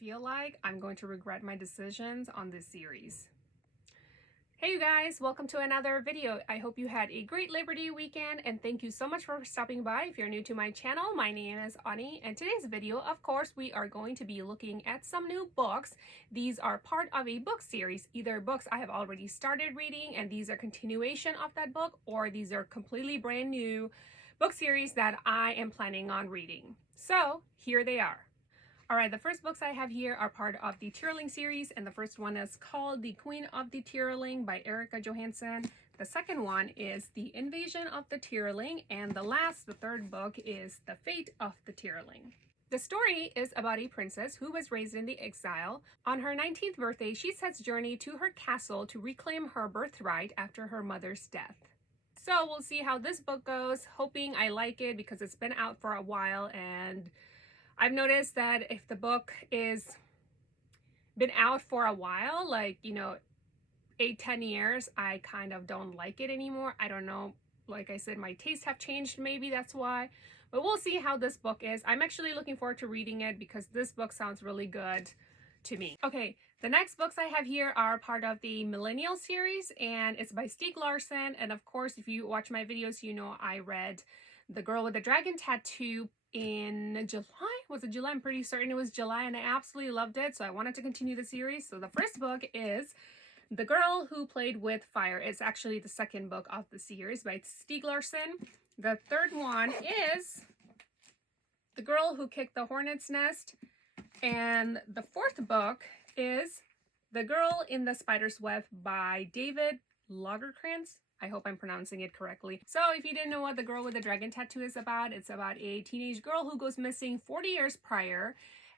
feel like I'm going to regret my decisions on this series. Hey you guys, welcome to another video. I hope you had a great Labor Day weekend and thank you so much for stopping by. If you're new to my channel, my name is Ani and today's video, of course, we are going to be looking at some new books. These are part of a book series, either books I have already started reading and these are continuation of that book, or these are completely brand new book series that I am planning on reading. So here they are. Alright, the first books I have here are part of the Tierling series, and the first one is called The Queen of the Tierling by Erica Johansson. The second one is The Invasion of the Tierling, and the third book is The Fate of the Tierling. The story is about a princess who was raised in the exile. On her 19th birthday, she sets journey to her castle to reclaim her birthright after her mother's death. So we'll see how this book goes, hoping I like it because it's been out for a while and I've noticed that if the book is been out for a while, like, 8-10 years, I kind of don't like it anymore. I don't know, like I said, my tastes have changed, maybe that's why, but we'll see how this book is. I'm actually looking forward to reading it because this book sounds really good to me. Okay, the next books I have here are part of the Millennial series and it's by Stieg Larsson, and of course if you watch my videos you know I read The Girl with the Dragon Tattoo in July. Was it July? I'm pretty certain it was July and I absolutely loved it, so I wanted to continue the series. So the first book is The Girl Who Played with Fire. It's actually the second book of the series by Stieg Larsson. The third one is The Girl Who Kicked the Hornet's Nest, and the fourth book is The Girl in the Spider's Web by David Lagerkrantz. I hope I'm pronouncing it correctly. So if you didn't know what The Girl with the Dragon Tattoo is about, it's about a teenage girl who goes missing 40 years prior,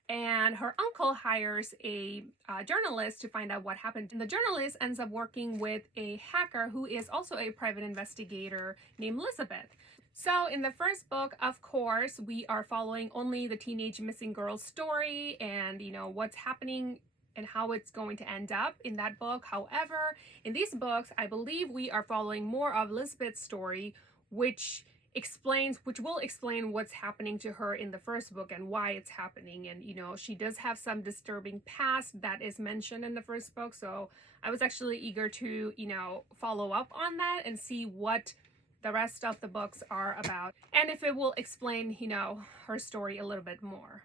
and her uncle hires a journalist to find out what happened. And the journalist ends up working with a hacker who is also a private investigator named Elizabeth. So in the first book, of course, we are following only the teenage missing girl's story and, what's happening and how it's going to end up in that book. However, in these books, I believe we are following more of Elizabeth's story, which will explain what's happening to her in the first book and why it's happening. And, she does have some disturbing past that is mentioned in the first book. So I was actually eager to, follow up on that and see what the rest of the books are about. And if it will explain, her story a little bit more.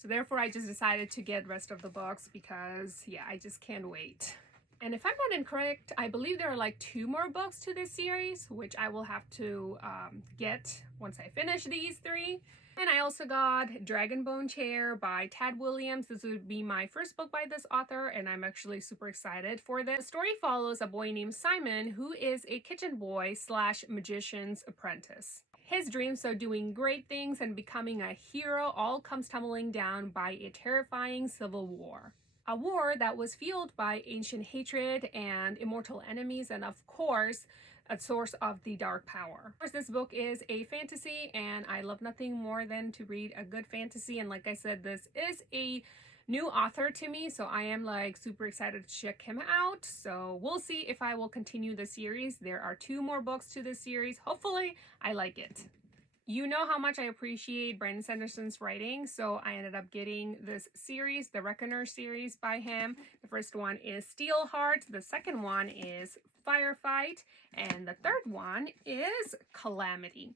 So therefore, I just decided to get the rest of the books because, yeah, I just can't wait. And if I'm not incorrect, I believe there are like 2 more books to this series, which I will have to get once I finish these 3. And I also got Dragonbone Chair by Tad Williams. This would be my first book by this author, and I'm actually super excited for this. The story follows a boy named Simon, who is a kitchen boy / magician's apprentice. His dreams of doing great things and becoming a hero all comes tumbling down by a terrifying civil war. A war that was fueled by ancient hatred and immortal enemies, and of course, a source of the dark power. Of course, this book is a fantasy, and I love nothing more than to read a good fantasy. And like I said, this is a new author to me, so I am like super excited to check him out. So we'll see if I will continue the series. There are 2 more books to this series. Hopefully, I like it. You know how much I appreciate Brandon Sanderson's writing, so I ended up getting this series, the Reckoner series by him. The first one is Steelheart, the second one is Firefight, and the third one is Calamity.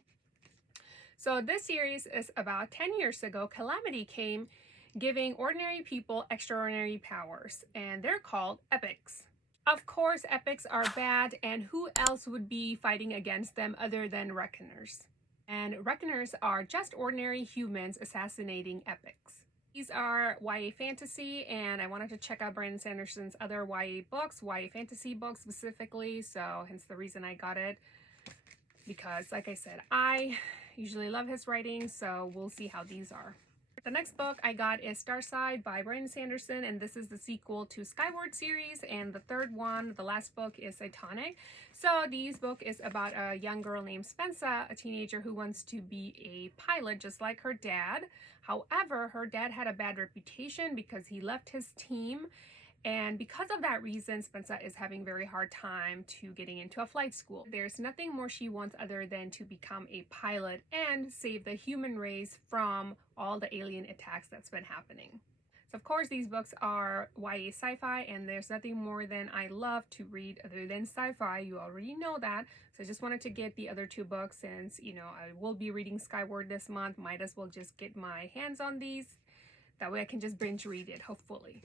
So this series is about 10 years ago. Calamity came giving ordinary people extraordinary powers, and they're called epics. Of course, epics are bad, and who else would be fighting against them other than reckoners? And reckoners are just ordinary humans assassinating epics. These are YA fantasy, and I wanted to check out Brandon Sanderson's other YA books, YA fantasy books specifically, so hence the reason I got it. Because, like I said, I usually love his writing, so we'll see how these are. The next book I got is Starside by Brandon Sanderson, and this is the sequel to Skyward series, and the third one, the last book, is Titanic. So this book is about a young girl named Spencer, a teenager who wants to be a pilot just like her dad. However, her dad had a bad reputation because he left his team, and because of that reason, Spencer is having a very hard time to getting into a flight school. There's nothing more she wants other than to become a pilot and save the human race from all the alien attacks that's been happening. Of course, these books are YA sci-fi, and there's nothing more than I love to read other than sci-fi. You already know that. So I just wanted to get the other two books since, you know, I will be reading Skyward this month. Might as well just get my hands on these. That way I can just binge read it, hopefully.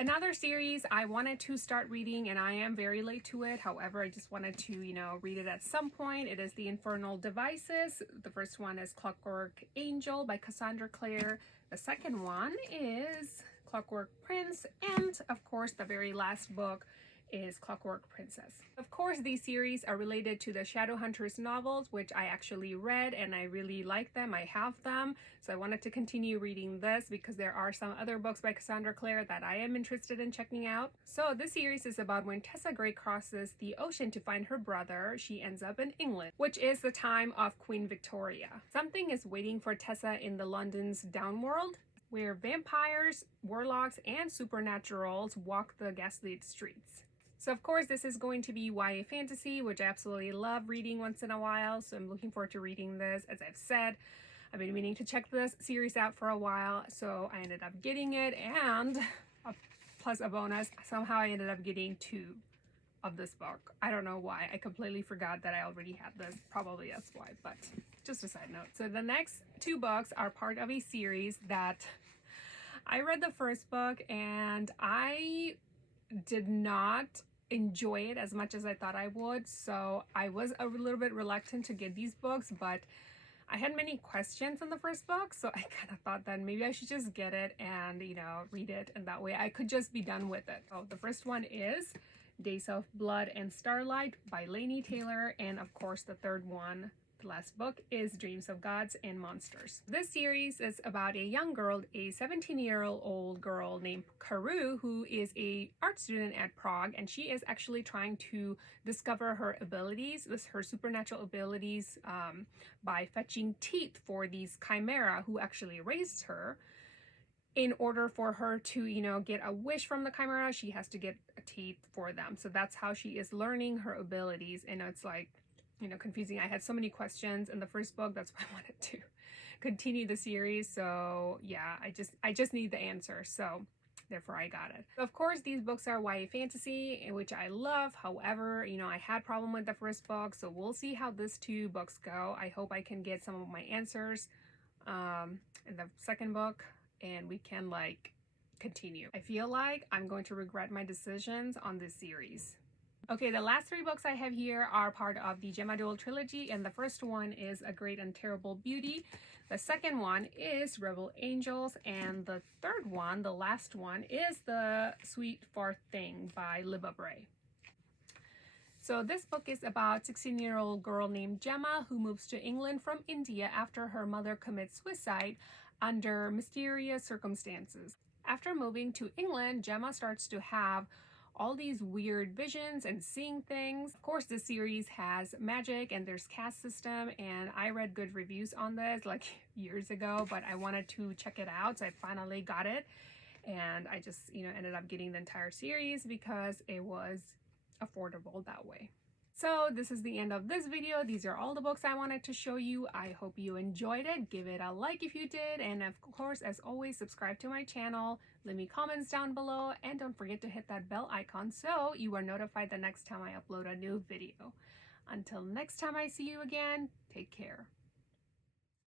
Another series I wanted to start reading, and I am very late to it. However, I just wanted to, you know, read it at some point. It is The Infernal Devices. The first one is Clockwork Angel by Cassandra Clare. The second one is Clockwork Prince, and of course the very last book is Clockwork Princess. Of course, these series are related to the Shadowhunters novels, which I actually read and I really like them. I have them, so I wanted to continue reading this because there are some other books by Cassandra Clare that I am interested in checking out. So this series is about when Tessa Gray crosses the ocean to find her brother. She ends up in England, which is the time of Queen Victoria. Something is waiting for Tessa in the London's downworld, where vampires, warlocks, and supernaturals walk the gaslit streets. So of course this is going to be YA fantasy, which I absolutely love reading once in a while, so I'm looking forward to reading this. As I've said, I've been meaning to check this series out for a while, so I ended up getting it, and plus a bonus, somehow I ended up getting 2 of this book. I don't know why. I completely forgot that I already had this. Probably that's why, but just a side note. So the next 2 books are part of a series that I read the first book and I did not enjoy it as much as I thought I would, so I was a little bit reluctant to get these books, but I had many questions in the first book, so I kind of thought that maybe I should just get it and, you know, read it, and that way I could just be done with it. So the first one is Days of Blood and Starlight by Laini Taylor, and of course the third one, the last book, is Dreams of Gods and Monsters. This series is about a young girl, a 17-year-old girl named Karu, who is an art student at Prague, and she is actually trying to discover her abilities, her supernatural abilities, by fetching teeth for these chimera who actually raised her. In order for her to, you know, get a wish from the chimera, she has to get teeth for them. So that's how she is learning her abilities, and it's like, you know, confusing. I had so many questions in the first book. That's why I wanted to continue the series. So yeah, I just need the answer. So therefore I got it. Of course, these books are YA fantasy, which I love. However, you know, I had problem with the first book, so we'll see how these 2 books go. I hope I can get some of my answers in the second book, and we can like continue. I feel like I'm going to regret my decisions on this series. Okay, the last 3 books I have here are part of the Gemma Duel trilogy, and the first one is A Great and Terrible Beauty. The second one is Rebel Angels, and the third one, the last one, is The Sweet Far Thing by Libba Bray. So this book is about a 16-year-old girl named Gemma who moves to England from India after her mother commits suicide under mysterious circumstances. After moving to England, Gemma starts to have all these weird visions and seeing things. Of course, this series has magic and there's caste system, and I read good reviews on this like years ago, but I wanted to check it out, so I finally got it, and I just, you know, ended up getting the entire series because it was affordable that way. So this is the end of this video. These are all the books I wanted to show you. I hope you enjoyed it. Give it a like if you did, and of course, as always, subscribe to my channel, leave me comments down below, and don't forget to hit that bell icon so you are notified the next time I upload a new video. Until next time I see you again, take care.